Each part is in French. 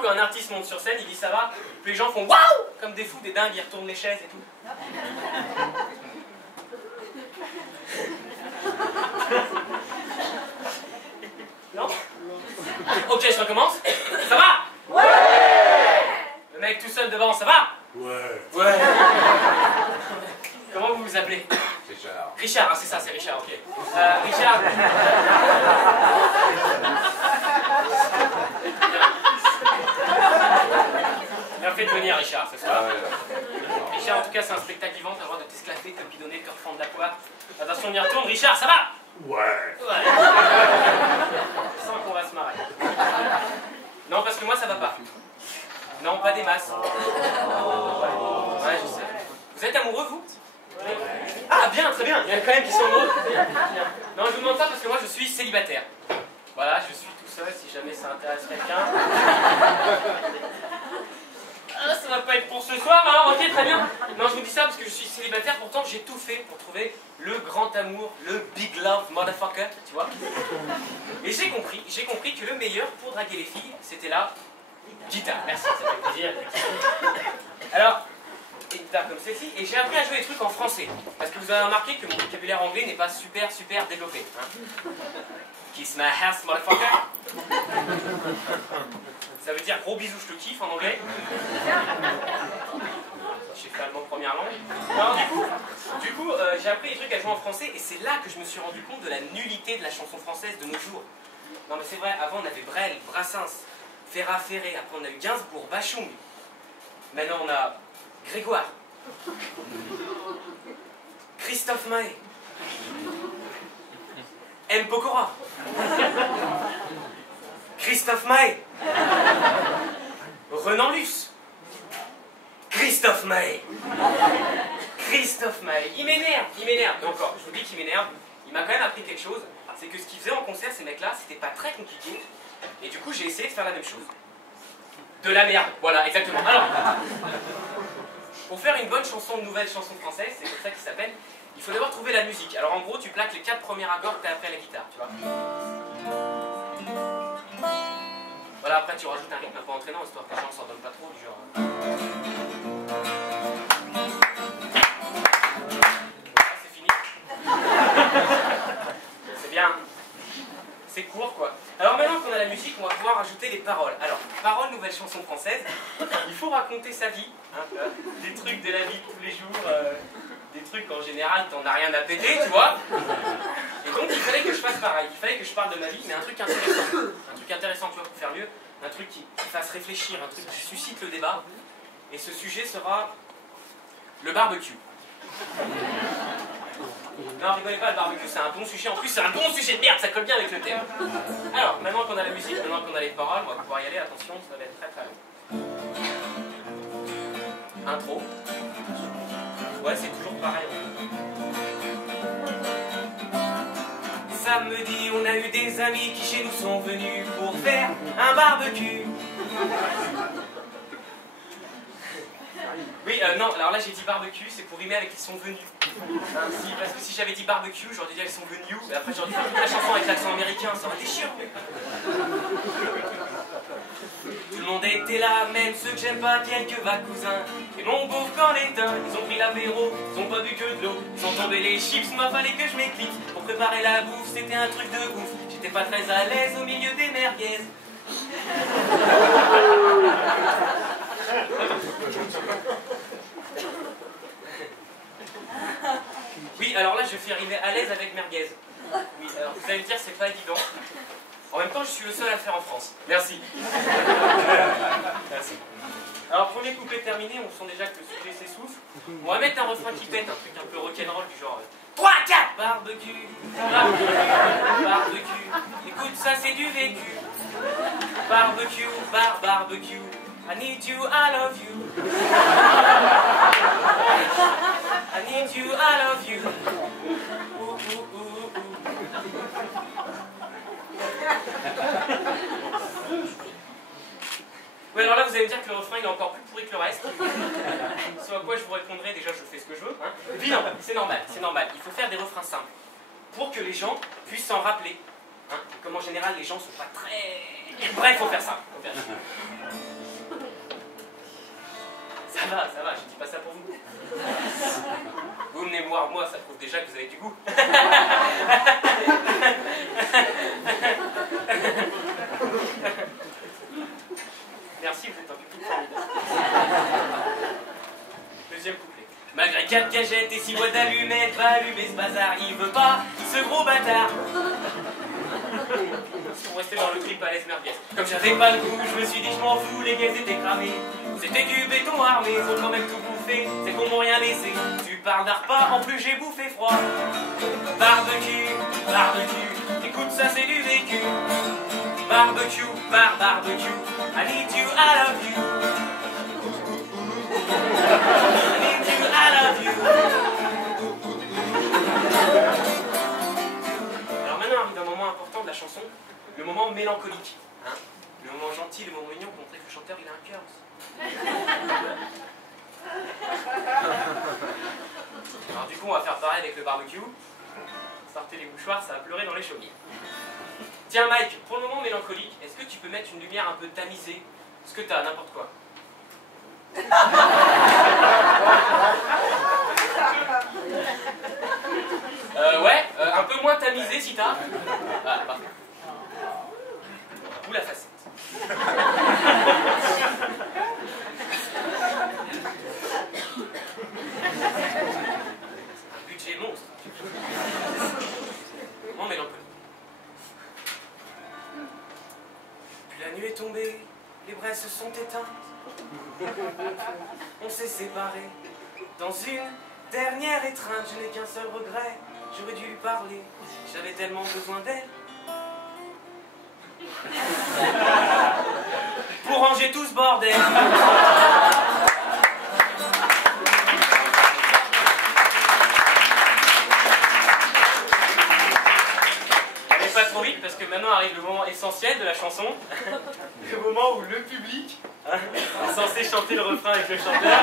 quand un artiste monte sur scène, il dit ça va, puis les gens font waouh comme des fous, des dingues, ils retournent les chaises et tout. Non? Ok, je recommence. Ça va? Ouais! Le mec tout seul devant, ça va? Ouais. Ouais. Comment vous vous appelez? Richard. Richard, ah, c'est ça, c'est Richard, ok. Richard. Bien fait de venir, Richard, ce soir. Ah ouais. Richard, en tout cas, c'est un spectacle vivant, t'as le droit de t'esclaffer, te bidonner, le cœur fendre de la poire. Attention, on y retourne. Richard, ça va? Ouais. Ouais. Je sens qu'on va se marrer. Non, parce que moi, ça va pas. Non, pas des masses. Ouais, je sais. Vous êtes amoureux, vous? Ah, bien, très bien. Il y en a quand même qui sont amoureux. Bien, bien. Non, je vous demande ça parce que moi, je suis célibataire. Voilà, je suis tout seul, si jamais ça intéresse quelqu'un. Ah, ça va pas être pour ce soir, hein. Ok, très bien. Non, je vous dis ça parce que je suis célibataire, pourtant j'ai tout fait pour trouver le grand amour, le big love motherfucker, tu vois. Et j'ai compris que le meilleur pour draguer les filles, c'était la guitare. Merci, ça fait plaisir. Alors, une guitare comme celle-ci, et j'ai appris à jouer des trucs en français. Parce que vous avez remarqué que mon vocabulaire anglais n'est pas super développé. Hein. Kiss my ass, motherfucker. Ça veut dire gros bisous, je te kiffe en anglais. J'ai fait allemand première langue. Alors du coup j'ai appris des trucs à jouer en français et c'est là que je me suis rendu compte de la nullité de la chanson française de nos jours. Non mais c'est vrai, avant on avait Brel, Brassens, Ferrat Ferré, après on a eu Gainsbourg, Bachung. Maintenant on a Grégoire, Christophe Maé, M. Pokora, Christophe Maé, Renan Luce, Christophe Maé. Christophe Maé. Il m'énerve. Mais encore, je vous dis qu'il m'énerve. Il m'a quand même appris quelque chose. C'est que ce qu'ils faisaient en concert, ces mecs-là, c'était pas très compliqué. Et du coup, j'ai essayé de faire la même chose. De la merde. Voilà, exactement. Alors, pour faire une bonne chanson, une nouvelle chanson française, c'est comme ça qu'il s'appelle, il faut d'abord trouver la musique. Alors en gros, tu plaques les 4 premiers accords que tu as appris à la guitare, tu vois. Voilà, après tu rajoutes un rythme un peu entraînant, histoire que les gens ne s'en donnent pas trop, du genre... Voilà, c'est fini. C'est bien. C'est court, quoi. Alors maintenant qu'on a la musique, on va pouvoir ajouter les paroles. Alors, paroles, nouvelle chanson française. Il faut raconter sa vie, hein, des trucs de la vie de tous les jours, des trucs en général, t'en as rien à péter, tu vois. Et donc, il fallait que je fasse pareil. Il fallait que je parle de ma vie, mais un truc intéressant. Un truc intéressant, tu vois, pour faire mieux. Un truc qui fasse réfléchir, un truc qui suscite le débat. Et ce sujet sera le barbecue. Non, rigolez pas, le barbecue c'est un bon sujet. En plus, c'est un bon sujet de merde, ça colle bien avec le thème. Alors, maintenant qu'on a la musique, maintenant qu'on a les paroles, on va pouvoir y aller. Attention, ça va être très très long. Intro. Ouais, c'est toujours pareil. Samedi, on a eu des amis qui chez nous sont venus pour faire un barbecue. Oui, non, alors là j'ai dit barbecue, c'est pour rimer avec ils sont venus. Parce que si j'avais dit barbecue, j'aurais dit ils sont venus, et après j'aurais dû faire toute la chanson avec l'accent américain, ça aurait été chiant. Tout le monde était là, même ceux que j'aime pas, quelques vagues cousins. Et mon pauvre quand les teints, ils ont pris l'apéro, ils ont pas bu que de l'eau. Ils ont tombé les chips, moi fallait que je m'éclipse. Pour préparer la bouffe, c'était un truc de ouf. J'étais pas très à l'aise au milieu des merguez. Oui, alors là je fais arriver à l'aise avec merguez. Oui, alors vous allez me dire c'est pas évident. En même temps je suis le seul à le faire en France. Merci. Merci. Alors premier couplet terminé, on sent déjà que le sujet s'essouffle. On va mettre un refrain qui pète, un truc un peu rock'n'roll du genre 3, 4 barbecue, barbecue, barbecue. Écoute ça c'est du vécu. Barbecue, barbecue. I need you, I love you. I need you, I love you. Ouh, ouh, ouh, ouh. Oui, alors là, vous allez me dire que le refrain il est encore plus pourri que le reste. Ce à quoi je vous répondrai, déjà, je fais ce que je veux. Hein. Puis non, c'est normal, c'est normal. Il faut faire des refrains simples pour que les gens puissent s'en rappeler. Hein. Comme en général, les gens sont pas très... Bref, faut faire ça. Ça va, je dis pas ça pour vous. Vous venez voir moi, ça prouve déjà que vous avez du goût. Merci, vous êtes un public formidable. Deuxième couplet. Malgré 4 cagettes et 6 boîtes d'allumettes, va allumer ce bazar, il veut pas, ce gros bâtard. Pour rester dans le clip à l'aise merguez. Comme j'avais pas le goût, je me suis dit je m'en fous, les gaz étaient cramés. C'était du béton armé, ils ont quand même tout bouffé, c'est qu'on m'ont rien laissé. Tu parles d'un repas, en plus j'ai bouffé froid. Barbecue, barbecue, écoute ça c'est du vécu. Barbecue, barbecue, I need you, I love you. I need you, I love you. Alors maintenant arrive un moment important de la chanson, le moment mélancolique. Hein, le moment gentil, le moment mignon pour montrer que le chanteur il a un cœur aussi. Alors du coup on va faire pareil avec le barbecue. Sortez les mouchoirs, ça va pleurer dans les chaumières. Tiens Mike, pour le moment mélancolique, est-ce que tu peux mettre une lumière un peu tamisée? Ce que t'as, n'importe quoi. Ouais, un peu moins tamisé si t'as. Voilà, parfait. Ou la facette. Un budget monstre. Moment mélancolique. Puis la nuit est tombée, les braises se sont éteintes. On s'est séparés dans une dernière étreinte. Je n'ai qu'un seul regret, j'aurais dû lui parler. J'avais tellement besoin d'elle. Pour ranger tout ce bordel. Allez pas trop vite parce que maintenant arrive le moment essentiel de la chanson. Le moment où le public est censé chanter le refrain avec le chanteur.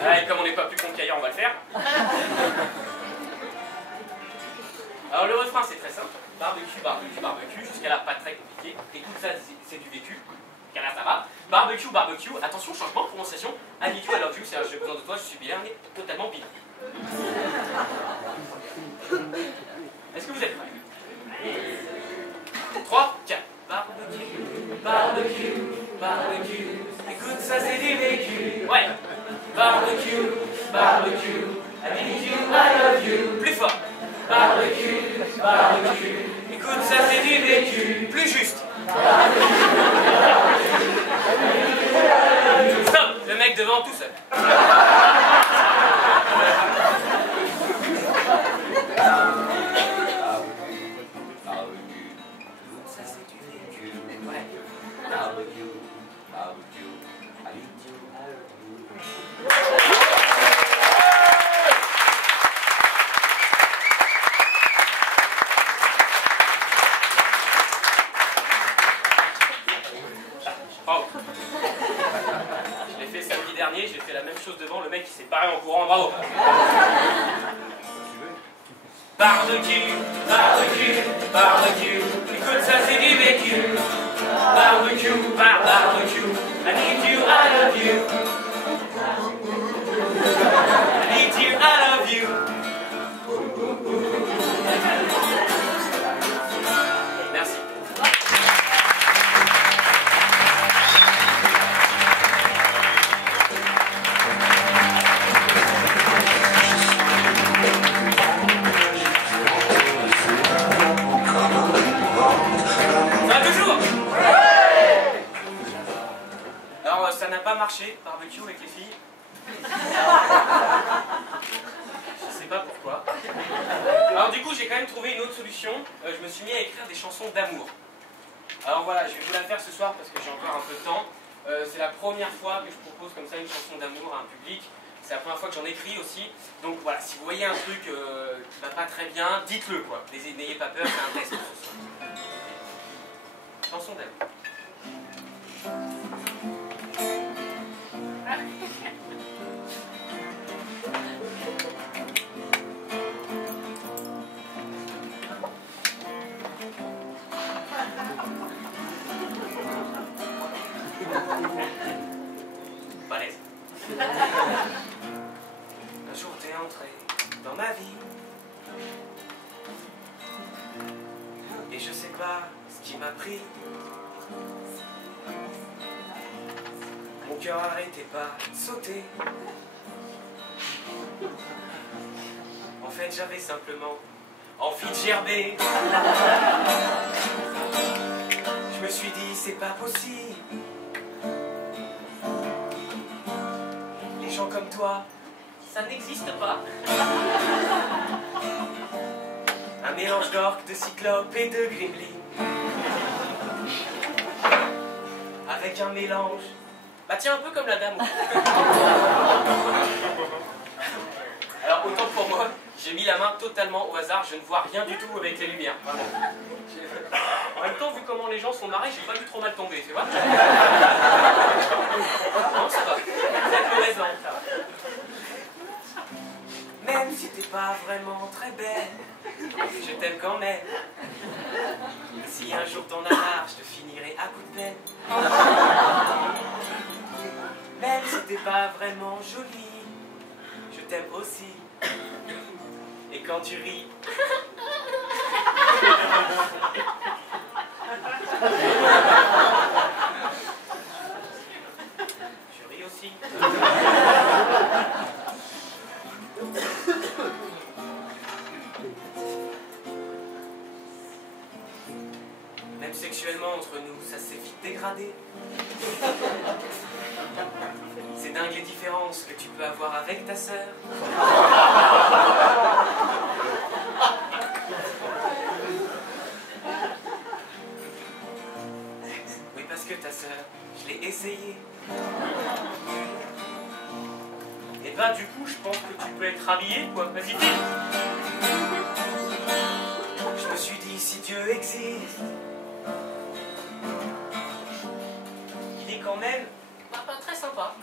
Ah, et comme on n'est pas plus con qu'ailleurs, on va le faire. Alors le refrain c'est très simple. Barbecue, barbecue, barbecue. Jusqu'à là pas très compliqué. Écoute ça, c'est du vécu. Jusqu'à là ça va. Barbecue, barbecue. Attention, changement de prononciation. I need you, I love you. C'est j'ai besoin de toi, je suis bilingue, totalement bilingue. Est-ce que vous êtes prêts? 3, 4. Barbecue, barbecue, barbecue. Écoute ça c'est du vécu. Ouais. Barbecue, barbecue. I need you, I love you. Plus fort. Barbecue, barbecue. Écoute ça c'est du vécu. Plus juste. Stop. Le mec devant tout seul. Bravo. Je l'ai fait samedi dernier, j'ai fait la même chose devant, le mec il s'est barré en courant, bravo. Barbecue, barbecue, barbecue, écoute ça c'est du vécu. Barbecue, barbecue, I need you, I love you. I need you, I love you. Merci. Alors ça n'a pas marché, barbecue avec les filles. Je sais pas pourquoi. Alors du coup j'ai quand même trouvé une autre solution. Je me suis mis à écrire des chansons d'amour. Alors voilà, je vais vous la faire ce soir parce que j'ai encore un peu de temps. C'est la première fois que je propose comme ça une chanson d'amour à un public. C'est la première fois que j'en écris aussi. Donc voilà, si vous voyez un truc qui va pas très bien, dites-le quoi. N'ayez pas peur, c'est un test ce soir. Chanson d'amour. pris. Mon cœur arrêtait pas de sauter. En fait, j'avais simplement envie de gerber. Je me suis dit, c'est pas possible. Les gens comme toi, ça n'existe pas. Un mélange d'orques, de cyclopes et de gremlins. Avec un mélange, bah tiens, un peu comme la dame. Alors autant pour moi, j'ai mis la main totalement au hasard, je ne vois rien du tout avec les lumières. Vraiment. En même temps, vu comment les gens sont marrés, j'ai pas dû trop mal tomber, tu vois. Non, ça va. Vous êtes mauvaise langue, ça va. Même si t'es pas vraiment très belle, je t'aime quand même. Si un jour t'en as marre, je te finirai à coups de peine. Même si t'es pas vraiment jolie, je t'aime aussi. Et quand tu ris, je ris aussi. Même sexuellement entre nous, ça s'est vite dégradé. C'est dingue les différences que tu peux avoir avec ta sœur. Oui, parce que ta sœur, je l'ai essayé. Et ben du coup, je pense que tu peux être habillé, quoi. Vas-y, file. Je me suis dit, si Dieu existe, il est quand même pas très sympa.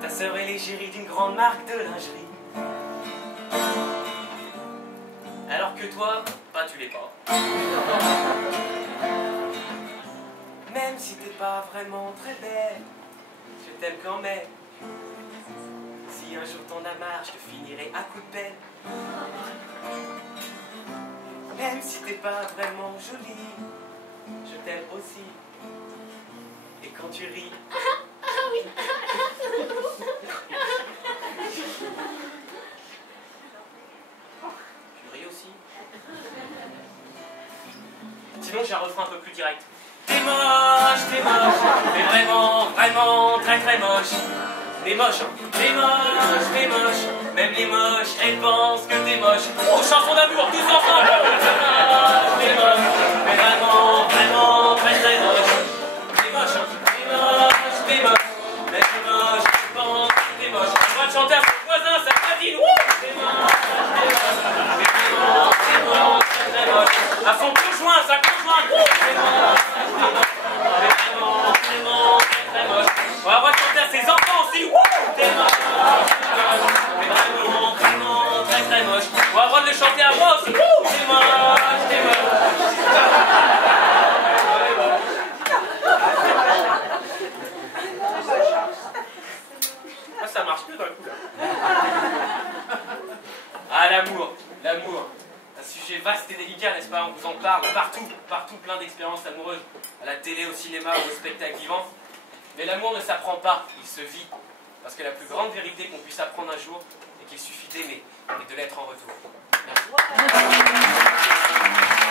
Ta sœur est l'égérie d'une grande marque de lingerie. Alors que toi, bah tu l'es pas. Même si t'es pas vraiment très belle, je t'aime quand même. Si un jour t'en as marre, je te finirai à coups de peine. Même si t'es pas vraiment jolie, je t'aime aussi. Et quand tu ris, tu ris aussi. Sinon j'ai un refrain un peu plus direct. T'es moche, mais vraiment, vraiment très très moche. T'es moche, hein. T'es moche, même les moches, elles pensent que t'es moche. Oh, chanson d'amour, tous ensemble. T'es moche, mais vraiment, vraiment très très moche. T'es moche, hein. T'es moche, même les moches, elles pensent que t'es moche. On va te chanter à son voisin, sa voisine. T'es moche, mais vraiment, très très moche. À son conjoint, sa conjointe. T'es moche, mais vraiment, très très moche. On va chanter à ses enfants aussi. T'es moche, mais vraiment, très très moche. On va avoir de le chanter à moi aussi. T'es moche, t'es moche. Ah, ça marche mieux d'un coup là. Ah, l'amour, l'amour. Un sujet vaste et délicat, n'est-ce pas? On vous en parle partout, partout, plein d'expériences amoureuses. À la télé, au cinéma, au spectacle vivant. Mais l'amour ne s'apprend pas, il se vit. Parce que la plus grande vérité qu'on puisse apprendre un jour, c'est qu'il suffit d'aimer et de l'être en retour. Merci.